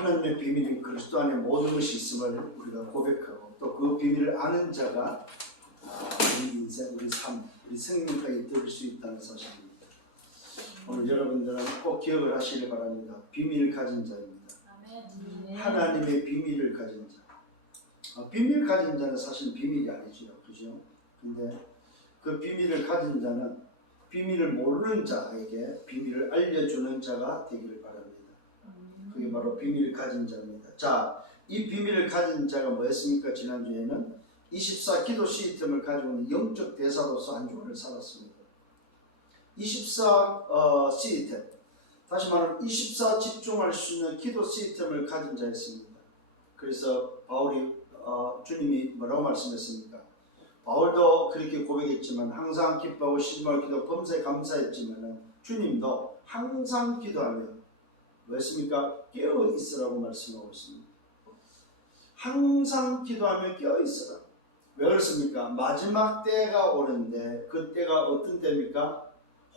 하나님의 비밀인 그리스도 안에 모든 것이 있음을 우리가 고백하고 또 그 비밀을 아는 자가 우리 인생, 우리 삶, 우리 생명까지 이끌 수 있다는 사실입니다. 오늘 여러분들은 꼭 기억을 하시길 바랍니다. 비밀을 가진 자입니다. 하나님의 비밀을 가진 자. 비밀 가진 자는 사실 비밀이 아니죠. 그죠? 근데 그 비밀을 가진 자는 비밀을 모르는 자에게 비밀을 알려주는 자가 되기를 바랍니다. 그게 바로 비밀을 가진 자입니다. 자, 이 비밀을 가진 자가 뭐였습니까? 지난주에는 24 기도 시스템을 가지고 있는 영적 대사로서 한 주간을 살았습니다. 24 시스템, 다시 말하면 24 집중할 수 있는 기도 시스템을 가진 자였습니다. 그래서 바울이 주님이 뭐라고 말씀했습니까? 바울도 그렇게 고백했지만 항상 기뻐하고 신중하게 기도 범사에 감사했지만 주님도 항상 기도하며 뭐였습니까? 깨어 있으라고 말씀하고 있습니다. 항상 기도하며 깨어 있으라. 왜 그렇습니까? 마지막 때가 오는데 그 때가 어떤 때입니까?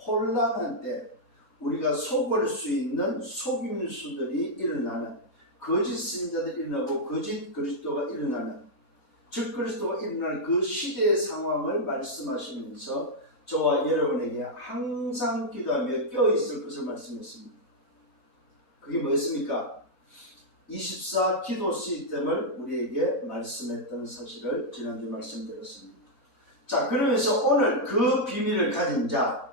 혼란한 때, 우리가 속을 수 있는 속임수들이 일어나는, 거짓 선지자들이 일어나고 거짓 그리스도가 일어나는, 즉 그리스도가 일어나는 그 시대의 상황을 말씀하시면서 저와 여러분에게 항상 기도하며 깨어있을 것을 말씀했습니다. 그게 뭐였습니까? 24 기도 시스템을 우리에게 말씀했다는 사실을 지난주에 말씀드렸습니다. 자, 그러면서 오늘 그 비밀을 가진 자,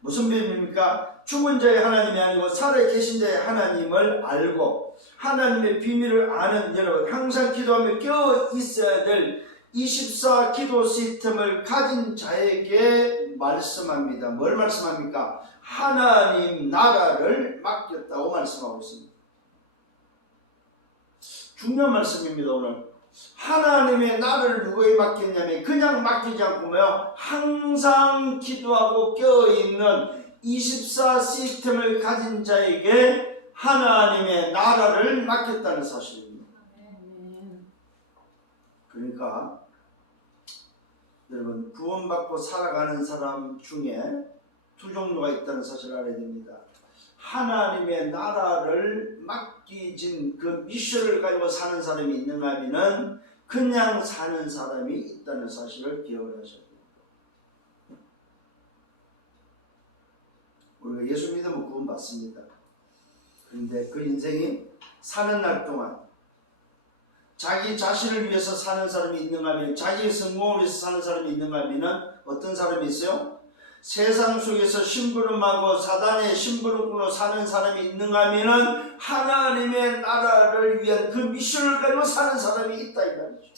무슨 비밀입니까? 죽은 자의 하나님이 아니고 살아계신 자의 하나님을 알고 하나님의 비밀을 아는 여러분, 항상 기도하며 깨어 있어야 될 24 기도 시스템을 가진 자에게 말씀합니다. 뭘 말씀합니까? 하나님 나라를 맡겼다고 말씀하고 있습니다. 중요한 말씀입니다. 오늘 하나님의 나라를 누구에게 맡겼냐면 그냥 맡기지 않고 뭐요? 항상 기도하고 깨어있는 24 시스템을 가진 자에게 하나님의 나라를 맡겼다는 사실입니다. 그러니까 여러분, 구원받고 살아가는 사람 중에 두 종류가 있다는 사실을 알아야 됩니다. 하나님의 나라를 맡기진 그 미션을 가지고 사는 사람이 있는가 하면 그냥 사는 사람이 있다는 사실을 기억을 하셔야 됩니다. 우리가 예수 믿으면 구원받습니다. 그런데 그 인생이 사는 날 동안 자기 자신을 위해서 사는 사람이 있는가 하면, 자기의 성공을 위해서 사는 사람이 있는가 하면 어떤 사람이 있어요? 세상 속에서 심부름하고 사단의 심부름으로 사는 사람이 있는가 하면 하나님의 나라를 위한 그 미션을 가지고 사는 사람이 있다 이 말이죠.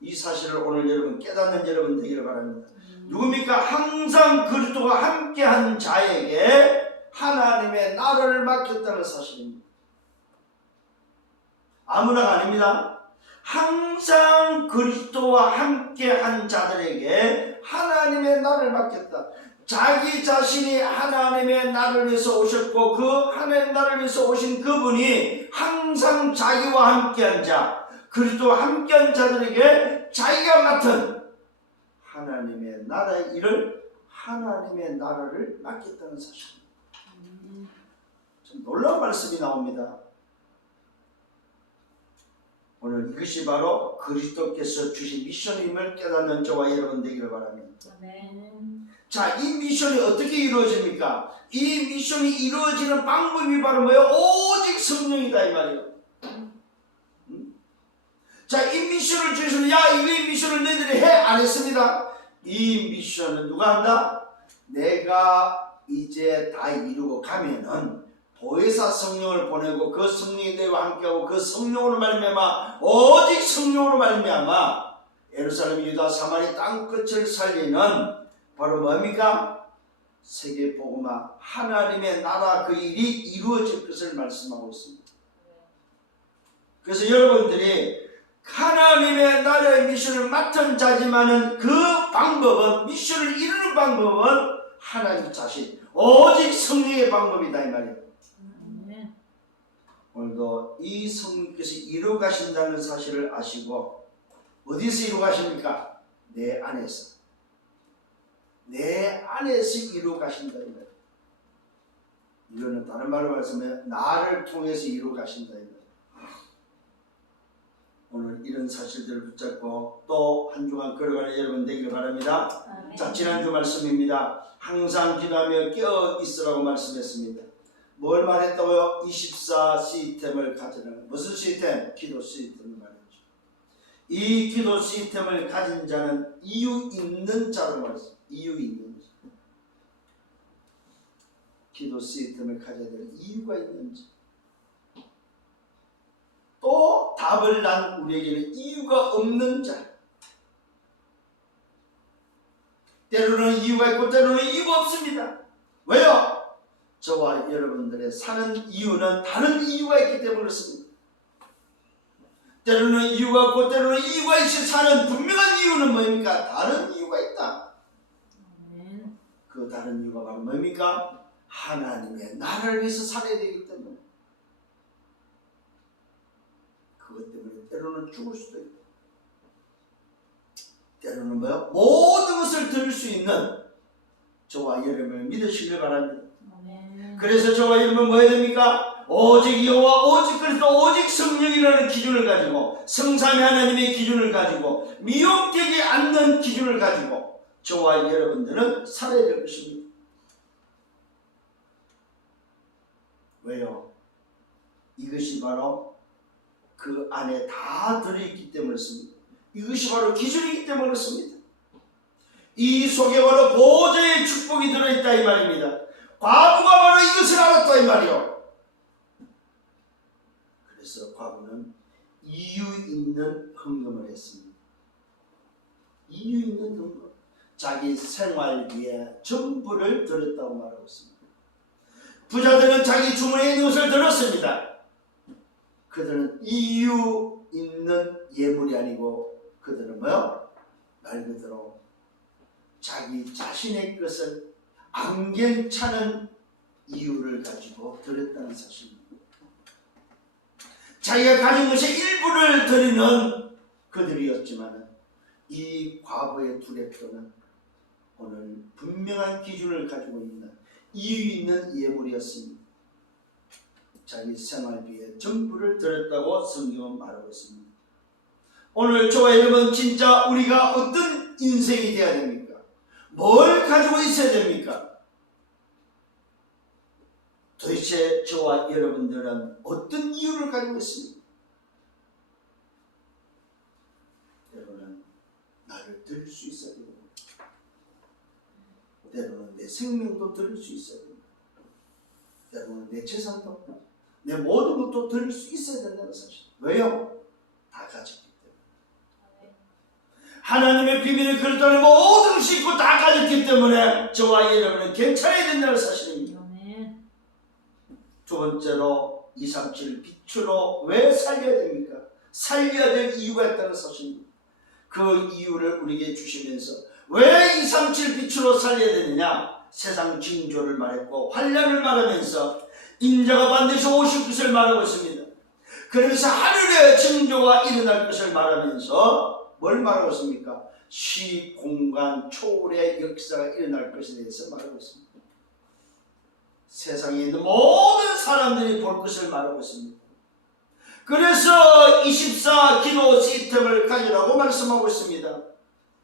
이 사실을 오늘 여러분 깨닫는 여러분 되기를 바랍니다. 누굽니까? 항상 그리스도가 함께한 자에게 하나님의 나라를 맡겼다는 사실입니다. 아무나가 아닙니다. 항상 그리스도와 함께한 자들에게 하나님의 나라를 맡겼다. 자기 자신이 하나님의 나라를 위해서 오셨고 그 하나님의 나라를 위해서 오신 그분이 항상 자기와 함께한 자, 그리스도와 함께한 자들에게 자기가 맡은 하나님의 나라의 일을, 하나님의 나라를 맡겼다는 사실입니다. 좀 놀라운 말씀이 나옵니다. 오늘 이것이 바로 그리스도께서 주신 미션임을 깨닫는 저와 여러분 되기를 바랍니다. 자, 이 미션이 어떻게 이루어집니까? 이 미션이 이루어지는 방법이 바로 뭐예요? 오직 성령이다 이 말이에요. 자, 이 미션을 주셔서 야, 이 미션을 너희들이 해? 안 했습니다. 이 미션은 누가 한다? 내가 이제 다 이루고 가면은 보혜사 성령을 보내고 그 성령이 너희와 함께하고 그 성령으로 말미암아, 오직 성령으로 말미암아 예루살렘, 유다, 사마리 땅끝을 살리는 바로 뭡니까? 세계 복음화, 하나님의 나라 그 일이 이루어질 것을 말씀하고 있습니다. 그래서 여러분들이 하나님의 나라의 미션을 맡은 자지만은 그 방법은, 미션을 이루는 방법은 하나님 자신, 오직 성령의 방법이다 이 말이에요. 오늘도 이 성령께서 이루 가신다는 사실을 아시고, 어디서 이루 가십니까? 내 안에서. 내 안에서 이루 가신다 이 말이에요. 이거는 다른 말로 말씀하면 나를 통해서 이루어 가신다. 오늘 이런 사실들을 붙잡고 또 한 주간 걸어가는 여러분 되기를 바랍니다. 자, 지난주 말씀입니다. 항상 기도하며 깨어 있으라고 말씀했습니다. 뭘 말했다고요? 24 시스템을 가지는. 무슨 시스템? 기도 시스템을 말했죠. 이 기도 시스템을 가진 자는 이유 있는 자로 말했습니다. 이유 있는 자. 기도 시스템을 가져야 될 이유가 있는 자. 또 답을 난 우리에게는 이유가 없는 자. 때로는 이유가 있고 때로는 이유가 없습니다. 왜요? 저와 여러분들의 사는 이유는 다른 이유가 있기 때문에 그렇습니다. 때로는 이유가 없고 때로는 이유가 있이 사는 분명한 이유는 뭡니까? 다른 이유가 있다. 그 다른 이유가 바로 뭡니까? 하나님의 나라를 위해서 살아야 되기 때문에. 그것 때문에 때로는 죽을 수도 있고 때로는 뭐요? 모든 것을 들을 수 있는 저와 여러분을 믿으시길 바랍니다. 그래서 저와 여러분 뭐 해야 됩니까? 오직 여호와, 오직 그리스도, 오직 성령이라는 기준을 가지고, 성삼위 하나님의 기준을 가지고, 미혹되지 않는 기준을 가지고 저와 여러분들은 살아야 될 것입니다. 왜요? 이것이 바로 그 안에 다 들어있기 때문에 그렇습니다. 이것이 바로 기준이기 때문에 그렇습니다. 이 속에 바로 보좌의 축복이 들어있다 이 말입니다. 과부가 바로 이것을 알았다 이 말이요. 그래서 과부는 이유 있는 헌금을 했습니다. 이유 있는 헌금. 자기 생활비에 전부를 드렸다고 말하고 있습니다. 부자들은 자기 주머니에 있는 것을 들었습니다. 그들은 이유 있는 예물이 아니고 그들은 뭐요? 말 그대로 자기 자신의 것을 안견찮은 이유를 가지고 드렸다는 사실입니다. 자기가 가진 것의 일부를 드리는 그들이었지만 이 과부의 두레표는 오늘 분명한 기준을 가지고 있는 이유 있는 예물이었습니다. 자기 생활비에 전부를 드렸다고 성경은 말하고 있습니다. 오늘 저와 여러분 진짜 우리가 어떤 인생이 되어야 됩니까? 뭘 가지고 있어야 됩니까? 도대체 저와 여러분들은 어떤 이유를 가지고 있습니까? 때로는 나를 드릴 수 있어야 됩니다. 때로는 내 생명도 드릴 수 있어야 됩니다. 때로는 내 재산도, 내 모든 것도 드릴 수 있어야 된다는 사실. 왜요? 다 가졌기 때문에. 하나님의 비밀을 그릇 모든 것이 있고 다 가졌기 때문에 저와 여러분은 괜찮아야 된다는 사실입니다. 두 번째로 237 빛으로 왜 살려야 됩니까? 살려야 될 이유가 있다는 사실입니다. 그 이유를 우리에게 주시면서 왜 237 빛으로 살려야 되느냐? 세상 징조를 말했고 환난을 말하면서 인자가 반드시 오실 것을 말하고 있습니다. 그러면서 하늘의 징조가 일어날 것을 말하면서 뭘 말하고 있습니까? 시공간 초월의 역사가 일어날 것에 대해서 말하고 있습니다. 세상에 있는 모든 사람들이 볼 것을 말하고 있습니다. 그래서 24 기도 시스템을 가지라고 말씀하고 있습니다.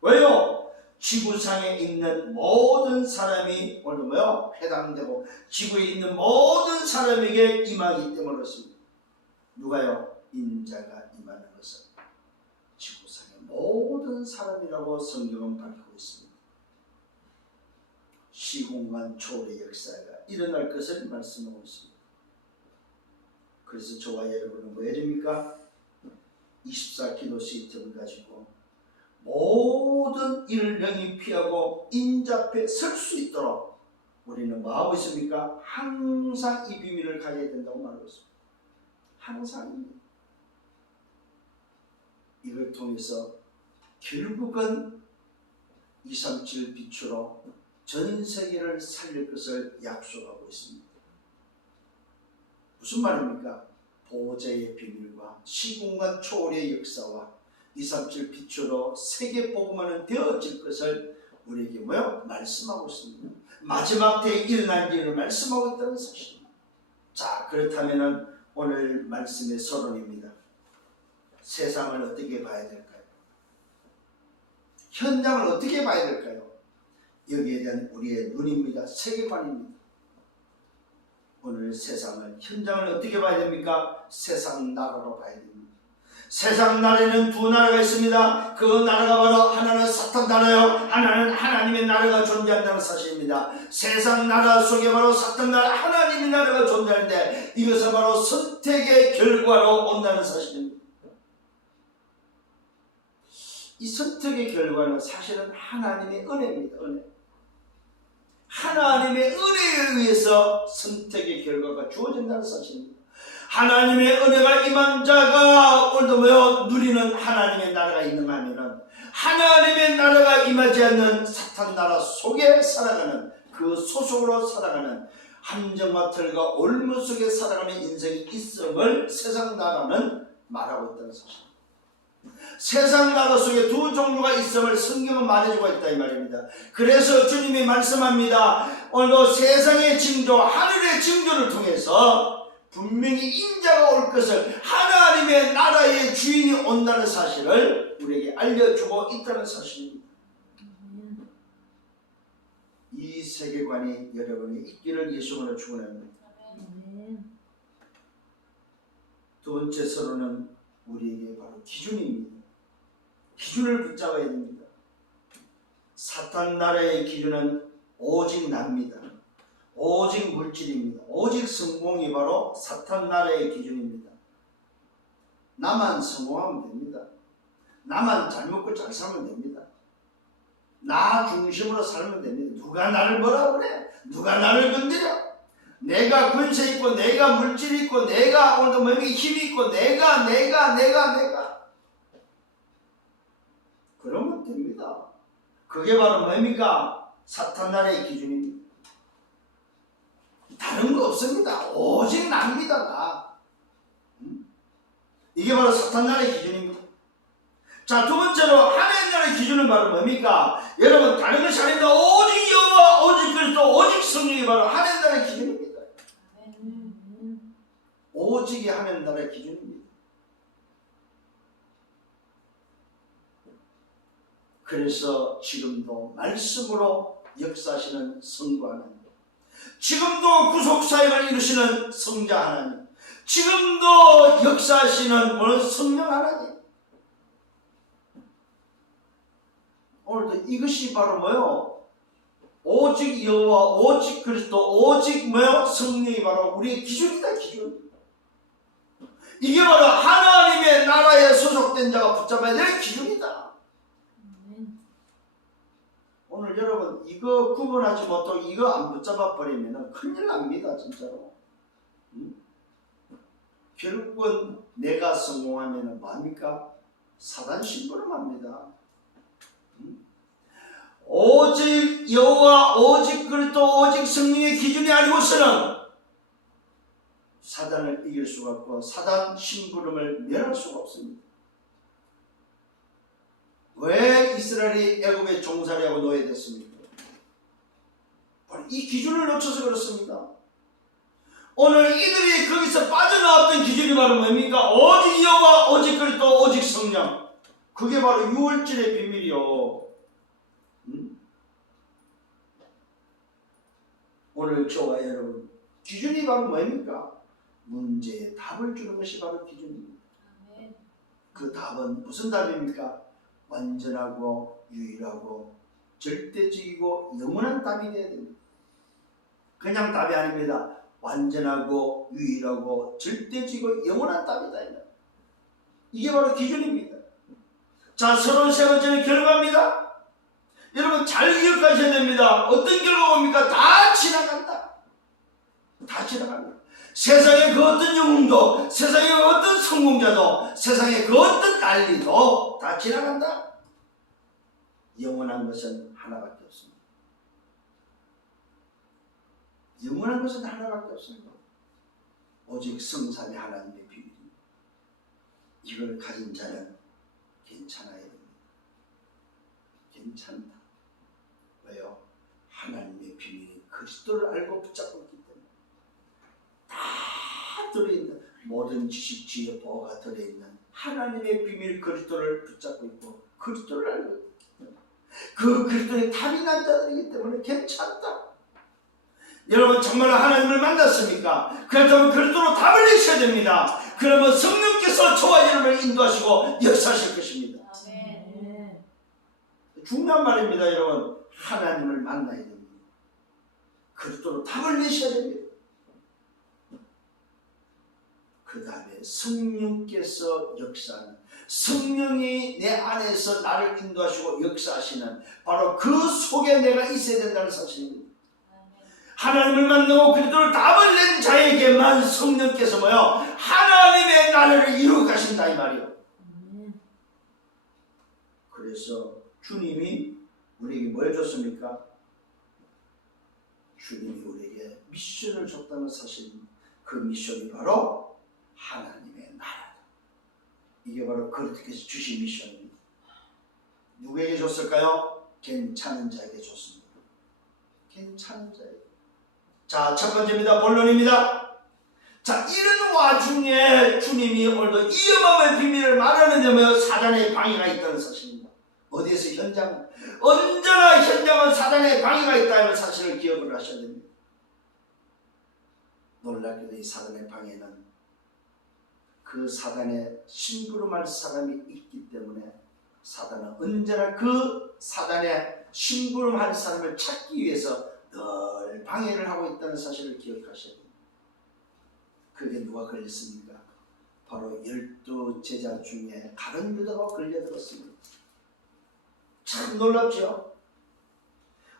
왜요? 지구상에 있는 모든 사람이 오늘 뭐요? 해당되고 지구에 있는 모든 사람에게 임하기 때문에 그렇습니다. 누가요? 인자가 임하는 것은 지구상의 모든 사람이라고 성경은 밝히고 있습니다. 시공간 초월의 역사가 일어날 것을 말씀하고 있습니다. 그래서 저와 여러분은 뭐 해야 됩니까? 24 기도 시스템을 가지고 모든 일을 영입피하고 인자 앞에 설 수 있도록 우리는 뭐 하고 있습니까? 항상 이 비밀을 가져야 된다고 말하고 있습니다. 항상 이걸 통해서 결국은 237 빛으로 전 세계를 살릴 것을 약속하고 있습니다. 무슨 말입니까? 보좌의 비밀과 시공간 초월의 역사와 237 빛으로 세계 복음화는 되어질 것을 우리에게 뭐요? 말씀하고 있습니다. 마지막 때에 일어날 일을 말씀하고 있다는 사실입니다. 자, 그렇다면 오늘 말씀의 서론입니다. 세상을 어떻게 봐야 될까요? 현장을 어떻게 봐야 될까요? 여기에 대한 우리의 눈입니다. 세계관입니다. 오늘 세상을, 현장을 어떻게 봐야 됩니까? 세상 나라로 봐야 됩니다. 세상 나라에는 두 나라가 있습니다. 그 나라가 바로 하나는 사탄 나라요, 하나는 하나님의 나라가 존재한다는 사실입니다. 세상 나라 속에 바로 사탄 나라, 하나님의 나라가 존재하는데 이것은 바로 선택의 결과로 온다는 사실입니다. 이 선택의 결과는 사실은 하나님의 은혜입니다. 은혜. 하나님의 은혜에 의해서 선택의 결과가 주어진다는 사실입니다. 하나님의 은혜가 임한 자가 오늘도 누리는 하나님의 나라가 있는가 하면은 하나님의 나라가 임하지 않는 사탄 나라 속에 살아가는, 그 소속으로 살아가는, 함정과 틀과 올무 속에 살아가는 인생이 있음을 세상 나라는 말하고 있다는 사실입니다. 세상 나라 속에 두 종류가 있음을 성경은 말해주고 있다 이 말입니다. 그래서 주님이 말씀합니다. 오늘도 세상의 징조, 하늘의 징조를 통해서 분명히 인자가 올 것을, 하나님의 나라의 주인이 온다는 사실을 우리에게 알려주고 있다는 사실입니다. 이 세계관이 여러분이 있기를 예수님으로 축원합니다. 두 번째 서론은 우리에게 바로 기준입니다. 기준을 붙잡아야 됩니다. 사탄 나라의 기준은 오직 납니다. 오직 물질입니다. 오직 성공이 바로 사탄 나라의 기준입니다. 나만 성공하면 됩니다. 나만 잘 먹고 잘 살면 됩니다. 나 중심으로 살면 됩니다. 누가 나를 뭐라고 그래? 누가 나를 건드려? 내가 권세 있고, 내가 물질 있고, 내가 오늘도 몸에 힘이 있고, 내가 그러면 됩니다. 그게 바로 뭡니까? 사탄 나라의 기준입니다. 다른 거 없습니다. 오직 납니다. 나. 이게 바로 사탄 나라의 기준입니다. 자, 두 번째로 하나님 나라의 기준은 바로 뭡니까? 여러분, 다른 것이 아닙니다. 오직 여호와, 오직 그리스도, 오직 성령이 바로 하나님 나라의 기준입니다. 오직이 하나님 나라의 기준입니다. 그래서 지금도 말씀으로 역사하시는 성부 하나님, 지금도 구속사역을 이루시는 성자 하나님, 지금도 역사하시는 성령 하나님, 오늘도 이것이 바로 뭐요? 오직 여호와, 오직 그리스도, 오직 뭐요? 성령이 바로 우리의 기준이다. 기준. 이게 바로 하나님의 나라에 소속된 자가 붙잡아야 될 기준이다. 오늘 여러분 이거 구분하지 못하고 이거 안 붙잡아 버리면 큰일 납니다. 진짜로. 결국은 내가 성공하면 뭐합니까? 사단 심부름합니다. 오직 여호와, 오직 그리스도, 오직 성령의 기준이 아니고서는 사단을 이길 수가 없고 사단 심부름을 면할 수가 없습니다. 왜 이스라엘이 애굽에 종살이하고 노예됐습니까? 바로 이 기준을 놓쳐서 그렇습니다. 오늘 이들이 거기서 빠져나왔던 기준이 바로 뭡니까? 오직 여호와, 오직 그리스도, 오직 성령. 그게 바로 유월절의 비밀이요. 오늘 저와 여러분, 기준이 바로 뭡니까? 문제에 답을 주는 것이 바로 기준입니다. 그 답은 무슨 답입니까? 완전하고 유일하고 절대적이고 영원한 답이 되어야 됩니다. 그냥 답이 아닙니다. 완전하고 유일하고 절대적이고 영원한 답이다. 이게 바로 기준입니다. 자, 서론 세 번째는 결과입니다. 여러분 잘 기억하셔야 됩니다. 어떤 결과가 옵니까? 다 지나간다. 다 지나갑니다. 세상의 그 어떤 영웅도, 세상의 그 어떤 성공자도, 세상의 그 어떤 난리도 다 지나간다. 영원한 것은 하나밖에 없습니다. 영원한 것은 하나밖에 없습니다. 오직 성삼위 하나님의 비밀입니다. 이걸 가진 자는 괜찮아야 됩니다. 괜찮다. 왜요? 하나님의 비밀인 그리스도를 알고 붙잡고 있기 때문에 들어있는 모든 지식, 지혜, 보호가 들어있는 하나님의 비밀 그리스도를 붙잡고 있고 그리스도를 알고 있고 그 그리스도의 답이 난 자들이기 때문에 괜찮다. 여러분 정말 하나님을 만났습니까? 그렇다면 그리스도로 답을 내셔야 됩니다. 그러면 성령께서 저와 여러분을 인도하시고 역사하실 것입니다. 아멘. 중요한 말입니다. 여러분 하나님을 만나야 됩니다. 그리스도로 답을 내셔야 됩니다. 그 다음에 성령께서 역사하는 성령이 내 안에서 나를 인도하시고 역사하시는 바로 그 속에 내가 있어야 된다는 사실입니다. 하나님을 만나고 그리스도를 답을 낸 자에게만 성령께서 뭐요? 하나님의 나라를 이루어 가신다 이 말이요. 그래서 주님이 우리에게 뭘 줬습니까? 주님이 우리에게 미션을 줬다는 사실입니다. 그 미션이 바로 하나님의 나라다. 이게 바로 그리스도께서 주신 미션입니다. 누구에게 줬을까요? 괜찮은 자에게 줬습니다. 괜찮은 자에게. 자, 첫 번째입니다. 본론입니다. 자, 이런 와중에 주님이 오늘도 이 어마어마한 비밀을 말하는데 사단의 방해가 있다는 사실입니다. 어디에서 현장? 언제나 현장은 사단의 방해가 있다는 사실을 기억을 하셔야 됩니다. 놀랍게도 이 사단의 방해는 그 사단의 심부름할 사람이 있기 때문에 사단은 언제나 그 사단의 심부름할 사람을 찾기 위해서 늘 방해를 하고 있다는 사실을 기억하셔야 됩니다. 그게 누가 걸렸습니까? 바로 12 제자 중에 가룟 유다가 걸려들었습니다. 참 놀랍죠?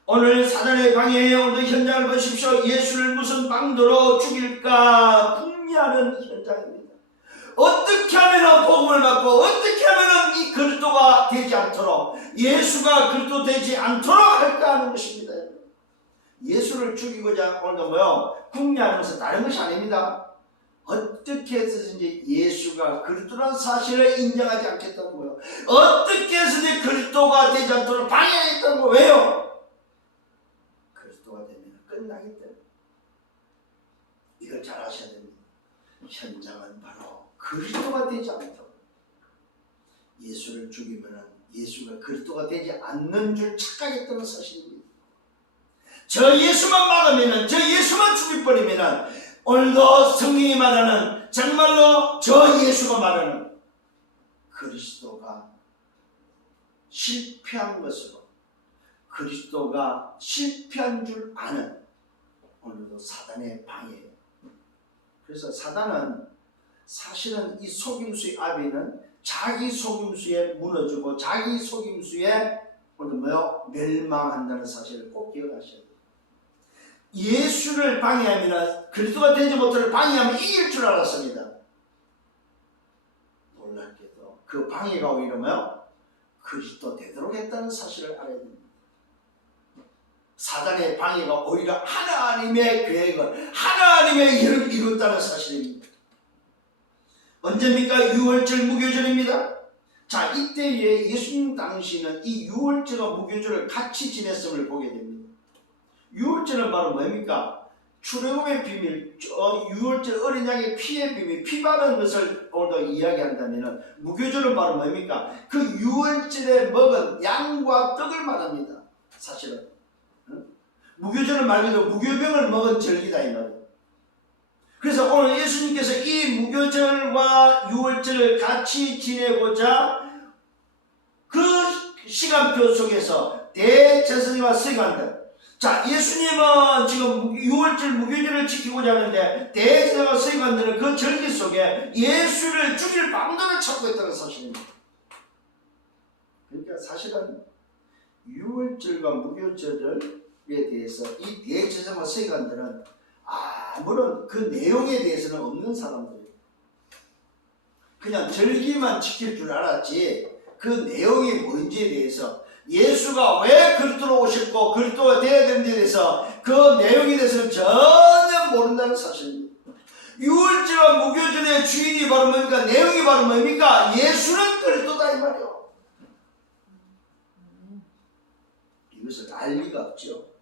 오늘 사단의 방해에 오늘 현장을 보십시오. 예수를 무슨 방도로 죽일까 궁리하는 현장입니다. 어떻게 하면 복음을 받고 어떻게 하면 이 그리스도가 되지 않도록 예수가 그리스도 되지 않도록 할까 하는 것입니다. 예수를 죽이고자 오늘도 뭐요? 궁리하는 것은 다른 것이 아닙니다. 어떻게 해서든지 예수가 그리스도라는 사실을 인정하지 않겠다는 거예요. 어떻게 해서든지 그리스도가 되지 않도록 방해하겠다는 거예요. 왜요? 그리스도가 되면 끝나기 때문에. 이걸 잘 아셔야 됩니다. 현장은 바로 그리스도가 되지 않도록 예수를 죽이면 예수가 그리스도가 되지 않는 줄 착각했다는 사실입니다. 저 예수만 막으면 저 예수만 죽여버리면 오늘도 성경이 말하는 정말로 저 예수가 말하는 그리스도가 실패한 것으로 그리스도가 실패한 줄 아는 오늘도 사단의 방해예요. 그래서 사단은 사실은 이 속임수의 아비는 자기 속임수에 무너지고 자기 속임수에 오늘 뭐요? 멸망한다는 사실을 꼭 기억하셔야 돼요. 예수를 방해하면 그리스도가 되지 못하는 방해하면 이길 줄 알았습니다. 놀랍게도 그 방해가 오히려 뭐요? 그리스도 되도록 했다는 사실을 알아야 됩니다. 사단의 방해가 오히려 하나님의 계획을 하나님의 일을 이뤘다는 사실입니다. 언제입니까? 유월절 무교절입니다. 자, 이때에 예수님 당시는 이 유월절과 무교절을 같이 지냈음을 보게 됩니다. 유월절은 바로 뭡니까? 출애굽의 비밀, 유월절 어린 양의 피의 비밀, 피 바른 것을 오늘도 이야기한다면 무교절은 바로 뭡니까? 그 유월절에 먹은 양과 떡을 말합니다. 사실은 무교절은 말 그대로 무교병을 먹은 절기다 이 말이에요. 그래서 오늘 예수님께서 이 무교절과 유월절을 같이 지내고자 그 시간표 속에서 대제사장과 서기관들, 자, 예수님은 지금 6월절 무교절을 지키고자 하는데 대제사장과 서기관들은 그 절기 속에 예수를 죽일 방도를 찾고 있다는 사실입니다. 그러니까 사실은 6월절과 무교절에 대해서 이 대제사장과 서기관들은 아무런 그 내용에 대해서는 없는 사람들이에요. 그냥 절기만 지킬 줄 알았지 그 내용이 뭔지에 대해서 예수가 왜 그리스도로 오셨고 그리스도가 되어야 되는지에 대해서 그 내용에 대해서는 전혀 모른다는 사실입니다. 유월절과 무교절의 주인이 바로 뭡니까? 내용이 바로 뭡니까? 예수는 그리스도다 이 말이에요. 이것을 알 리가 없죠.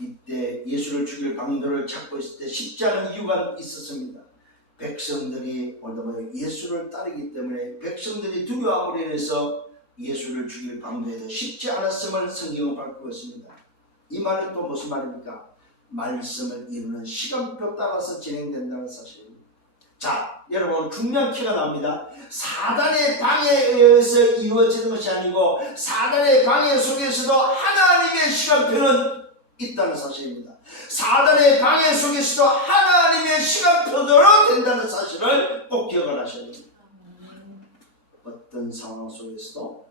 이때 예수를 죽일 방도를 찾고 있을 때 쉽지 않은 이유가 있었습니다. 백성들이 예수를 따르기 때문에 백성들이 두려움으로 인해서 예수를 죽일 방도에도 쉽지 않았음을 성경은 밝히고 있습니다. 이 말은 또 무슨 말입니까? 말씀을 이루는 시간표 따라서 진행된다는 사실입니다. 자, 여러분 중요한 키가 나옵니다. 사단의 방해에 의해서 이루어지는 것이 아니고 사단의 방해 속에서도 하나님의 시간표는 있다는 사실입니다. 사단의 방해 속에서도 하나님의 시간표대로 된다는 사실을 꼭 기억을 하셔야 됩니다. 어떤 상황 속에서도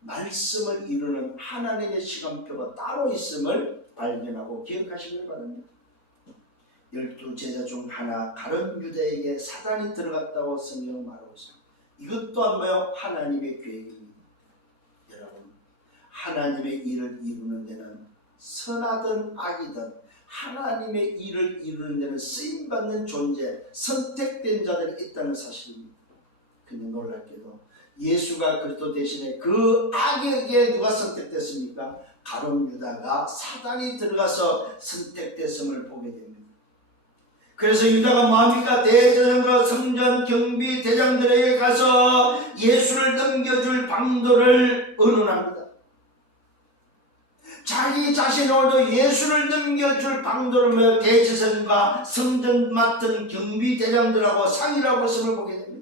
말씀을 이루는 하나님의 시간표가 따로 있음을 발견하고 기억하시길 바랍니다. 12제자 중 하나 가룟 유다에게 사단이 들어갔다고 성경은 말하고 있습니다. 이것 또한 뭐요? 하나님의 계획입니다. 여러분, 하나님의 일을 이루는 데는 선하든 악이든 하나님의 일을 이루는 데는 쓰임받는 존재, 선택된 자들이 있다는 사실입니다. 근데 놀랍게도 예수가 그리스도 대신에 그 악에게 누가 선택됐습니까? 가룟 유다가 사단이 들어가서 선택됐음을 보게 됩니다. 그래서 유다가 뭐합니까? 대제사장과 성전 경비 대장들에게 가서 예수를 넘겨줄 방도를 의논합니다. 자기 자신으로도 예수를 넘겨줄 방도를 대제사장과 성전 맡은 경비 대장들하고 상의를 하고 있음을 보게 됩니다.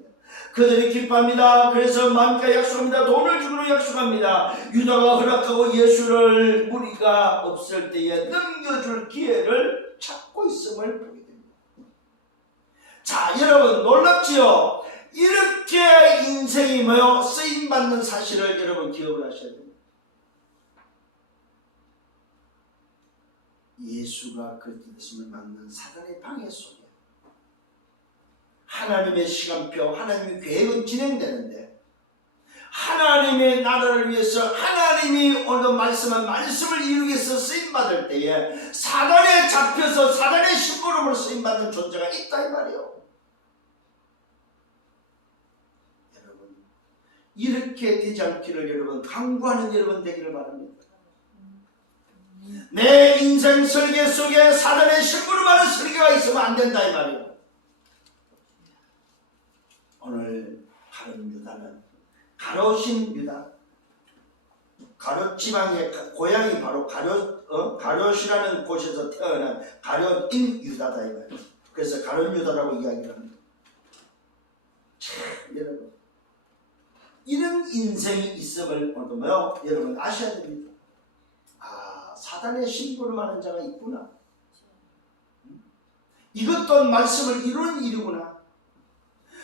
그들이 기뻐합니다. 그래서 마음과 약속합니다. 돈을 주기로 약속합니다. 유다가 허락하고 예수를 무리가 없을 때에 넘겨줄 기회를 찾고 있음을 보게 됩니다. 자, 여러분 놀랍지요? 이렇게 인생이 쓰임받는 사실을 여러분 기억을 하셔야 됩니다. 예수가 그리스도 되심을 막는 사단의 방해 속에 하나님의 시간표, 하나님의 계획은 진행되는데 하나님의 나라를 위해서 하나님이 오늘 말씀한 말씀을 이루기 위해서 쓰임받을 때에 사단에 잡혀서 사단의 심부름으로 쓰임받는 존재가 있다 이 말이에요. 여러분 이렇게 되지 않기를 여러분 강구하는 여러분 되기를 바랍니다. 내 인생 설계 속에 사단의 심부름하는 설계가 있으면 안 된다 이 말이에요. 오늘 가룟 유다는 가룟 유다, 가룟 지방의 고향이 바로 가룟이라는 곳에서 태어난 가룟인 유다다 이 말이에요. 그래서 가룟 유다라고 이야기를 합니다. 참 여러분 이런 인생이 있음을 여러분 아셔야 됩니다. 아, 사단의 심부름하는 자가 있구나. 이것 또한 말씀을 이루는 일이구나.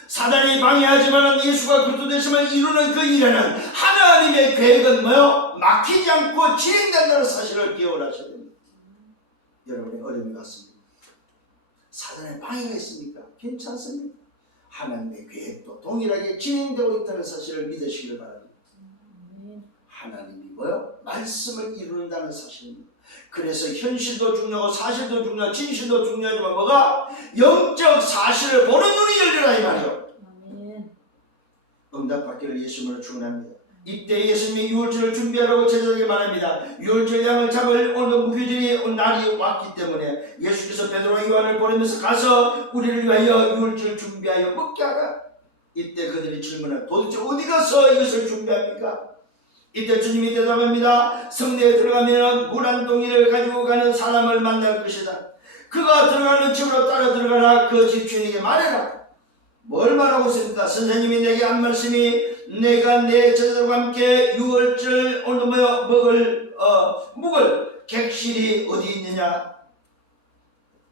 사단이 방해하지만 예수가 그리스도 되심을 이루는 그 일에는 하나님의 계획은 막히지 않고 진행된다는 사실을 기억을 하셔야 됩니다. 여러분의 어려움이 같습니다. 사단의 방해가 있습니까? 괜찮습니다. 하나님의 계획도 동일하게 진행되고 있다는 사실을 믿으시길 바랍니다. 하나님이 말씀을 이룬다는 사실입니다. 그래서 현실도 중요하고 사실도 중요하고 진실도 중요하지만 영적 사실을 보는 눈이 열리라 이 말이에요. 응답받기를 예수님으로 축원합니다. 이때 예수님이 유월절을 준비하라고 제자들에게 말합니다. 유월절 양을 잡을 오늘 무교절이 날이 왔기 때문에 예수께서 베드로와 요한을 보내면서 가서 우리를 위하여 유월절 준비하여 먹게 하라. 이때 그들이 질문을 도대체 어디 가서 이것을 준비합니까? 이때 주님이 대답합니다. 성내에 들어가면 물 한 동이를 가지고 가는 사람을 만날 것이다. 그가 들어가는 집으로 따라 들어가라. 그 집 주인에게 말해라. 뭘 말하고 있습니까? 선생님이 내게 한 말씀이 내가 내 제자들과 함께 유월절 오늘 묵을 객실이 어디 있느냐?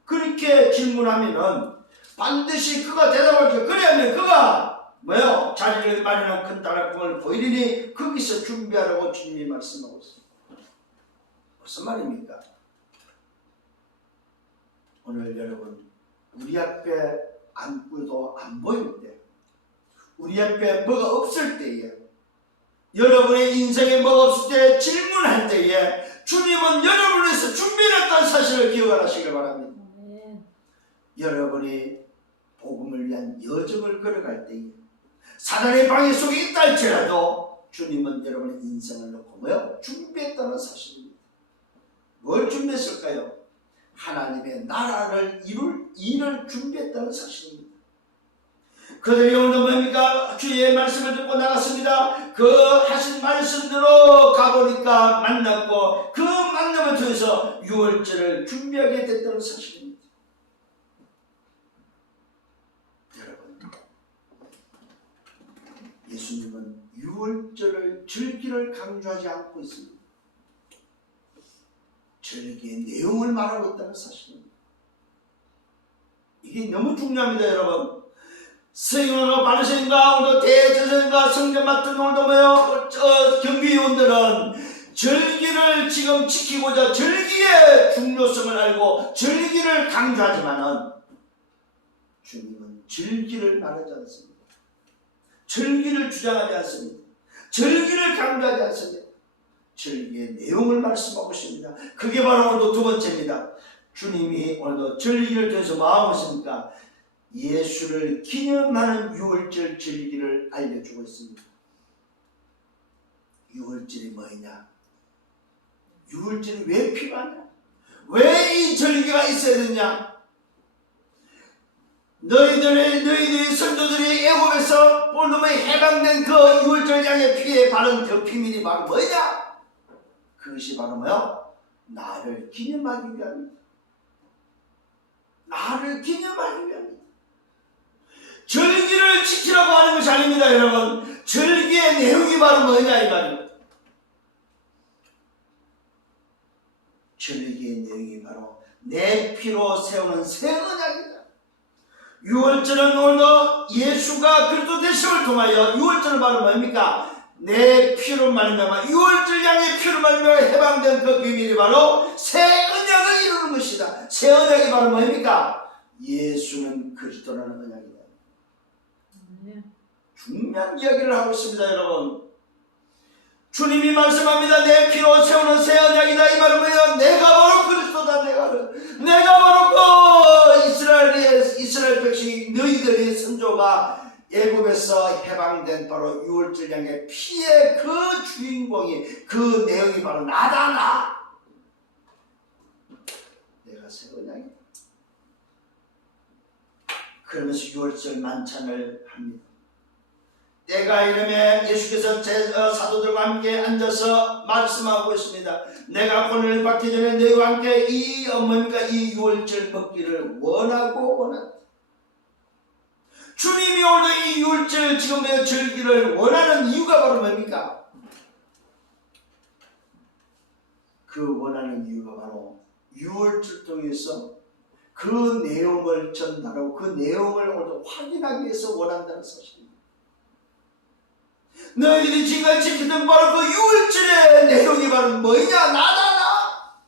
그렇게 질문하면은 반드시 그가 대답할 거예요. 그래야면 그가 자리를 마련한 큰 다락방을 보이리니 거기서 준비하라고 주님이 말씀하고 있습니다. 무슨 말입니까? 오늘 여러분 우리 앞에 안고도 안 보일 때 우리 앞에 뭐가 없을 때에 여러분의 인생에 뭐가 없을 때 질문할 때에 주님은 여러분을 위해서 준비했다는 사실을 기억하시길 바랍니다. 여러분이 복음을 위한 여정을 걸어갈 때에 사단의 방해 속에 있다 할지라도 주님은 여러분의 인생을 놓고 준비했다는 사실입니다. 뭘 준비했을까요? 하나님의 나라를 이룰 일을 준비했다는 사실입니다. 그들이 오늘 뭡니까? 주의 말씀을 듣고 나갔습니다. 그 하신 말씀대로 가보니까 만났고 그 만남을 통해서 유월절을 준비하게 됐다는 사실입니다. 여러분, 예수님은 유월절을 절기를 강조하지 않고 있습니다. 절기의 내용을 말하고 있다는 사실입니다. 이게 너무 중요합니다, 여러분. 스승과 바리새인과 오늘 대제사장과 성전 맡은 오늘 경비위원들은 절기를 지금 지키고자 절기의 중요성을 알고 절기를 강조하지만은 주님은 절기를 말하지 않습니다. 절기를 주장하지 않습니다. 절기를 강조하지 않습니다. 절기의 내용을 말씀하고 있습니다. 그게 바로 오늘도 두 번째입니다. 주님이 오늘도 절기를 통해서 뭐하고 있습니까? 예수를 기념하는 유월절 절기를 알려주고 있습니다. 유월절이 뭐냐? 유월절이 왜 필요하냐? 왜 이 절기가 있어야 되냐? 너희들의 선조들이 애굽에서 본놈에 해방된 그 유월절 양의 피에 바른 그 비밀이 바로 뭐냐? 그것이 바로 뭐요? 나를 기념하기 위함입니다. 나를 기념하기 위함입니다. 절기를 지키라고 하는 것이 아닙니다, 여러분. 절기의 내용이 바로 뭐냐 이 말입니다. 절기의 내용이 바로 내 피로 세우는 새 언약이다. 유월절은 오늘도 예수가 그리스도 되심을 통하여 유월절은 바로 뭡니까? 내 피로 말미암아 유월절 양의 피로 말미암아 해방된 그 비밀이 바로 새 언약을 이루는 것이다. 새 언약이 바로 뭡니까? 예수는 그리스도라는 언약이다. 중요한 이야기를 하고 있습니다, 여러분. 주님이 말씀합니다. 내 피로 세우는 새 언약이다. 이 말은 뭐예요? 내가 바로 그리스도다. 내가 바로 그 이스라엘 백성이 너희들의 선조가 애굽에서 해방된 바로 유월절 양의 피의 그 주인공이 그 내용이 바로 나다. 나. 내가 새 언약이다. 그러면서 유월절 만찬을 합니다. 때가 이르매 예수께서 사도들과 함께 앉아서 말씀하고 있습니다. 내가 고난을 받기 전에 너희와 함께 이 유월절 먹기를 원한다. 주님이 오늘 이 유월절 지금의 절기를 원하는 이유가 바로 뭡니까? 그 원하는 이유가 바로 유월절 통해서 그 내용을 전달하고 그 내용을 오늘 확인하기 위해서 원한다는 사실입니다. 너희들이 지금까지 지키던 바로 그 유월절의 내용이 바로 뭐냐? 나다.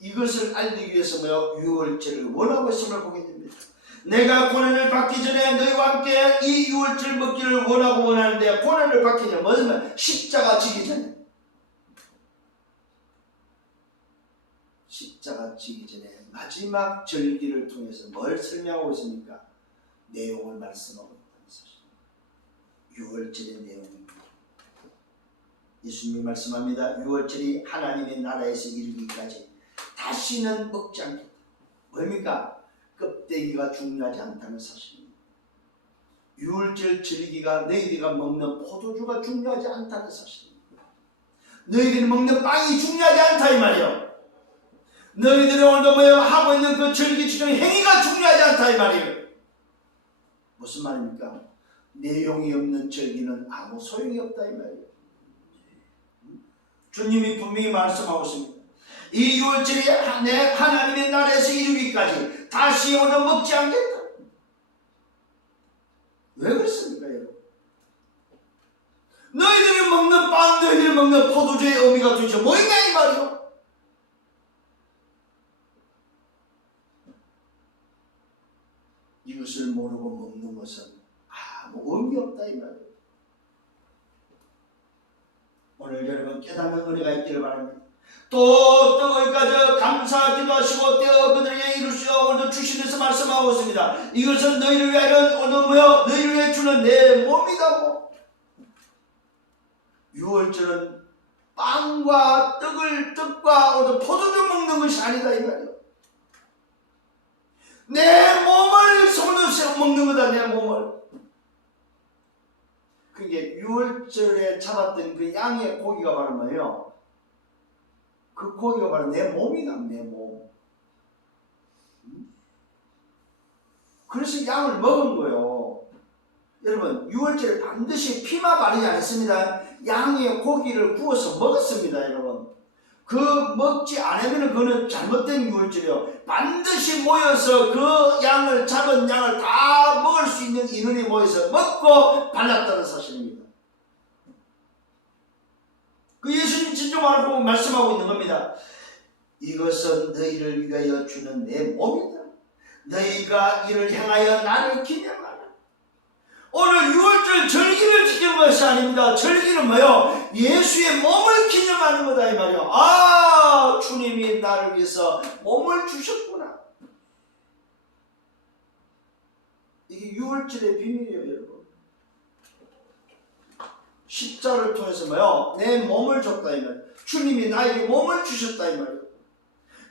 이것을 알리기 위해서 뭐요? 유월절을 원하고 있음을 보게 됩니다. 내가 고난을 받기 전에 너희와 함께 이 유월절 먹기를 원하는데 고난을 받기 전에 뭐냐면 십자가 지기 전에 마지막 절기를 통해서 뭘 설명하고 있습니까? 내용을 말씀하고 있다는 사실. 유월절의 내용입니다. 예수님이 말씀합니다. 유월절이 하나님의 나라에서 이르기까지 다시는 먹지 않겠다. 뭡니까? 껍데기가 중요하지 않다는 사실입니다. 유월절 절기가 너희들이 먹는 포도주가 중요하지 않다는 사실입니다. 너희들이 먹는 빵이 중요하지 않다 이 말이에요. 너희들이 오늘도 하고 있는 그 절기 지정 행위가 중요하지 않다 이 말이에요. 무슨 말입니까? 내용이 없는 절기는 아무 소용이 없다 이 말이에요. 주님이 분명히 말씀하고 있습니다. 이 유월절이 하나님의 나라에서 이르기까지 다시 오늘 먹지 않겠다. 왜 그렇습니까, 여러분? 너희들이 먹는 빵, 너희들이 먹는 포도주의 의미가 도대체 뭐냐 이 말이요. 이것을 모르고 먹는 것은 아무 의미 없다 이 말이에요. 오늘 여러분 깨닫는 은혜가 있기를 바랍니다. 또 떡을까지 감사 기도하시고 떼어 그들에게 이루시어 오늘 주시면서 말씀하고 있습니다. 이것은 너희를 위하여 오늘 너희를 위해 주는 내 몸이다고. 유월절은 빵과 떡과 포도주 먹는 것이 아니다 이 말이에요. 내 몸을 손으로 먹는 거다. 내 몸을. 그게 유월절에 잡았던 그 양의 고기가 바로 뭐예요? 그 고기가 바로 내 몸이다. 내 몸. 그래서 양을 먹은 거예요. 여러분 유월절에 반드시 피마 바르지 않습니다. 양의 고기를 구워서 먹었습니다. 여러분 그 먹지 않으면 그거는 잘못된 유월절이에요. 반드시 모여서 그 양을 잡은 양을 다 먹을 수 있는 인원이 모여서 먹고 발랐다는 사실입니다. 그 예수님 진정을 보고 말씀하고 있는 겁니다. 이것은 너희를 위하여 주는 내 몸이다. 너희가 이를 향하여 나를 기념하라. 오늘 6월절 절기를 지키는 것이 아닙니다. 절기는 뭐요? 예수의 몸을 기념하는 거다 이 말이요. 아, 주님이 나를 위해서 몸을 주셨구나. 이게 6월절의 비밀이에요, 여러분. 십자를 통해서 뭐요? 내 몸을 줬다 이 말이에요. 주님이 나에게 몸을 주셨다 이 말이에요.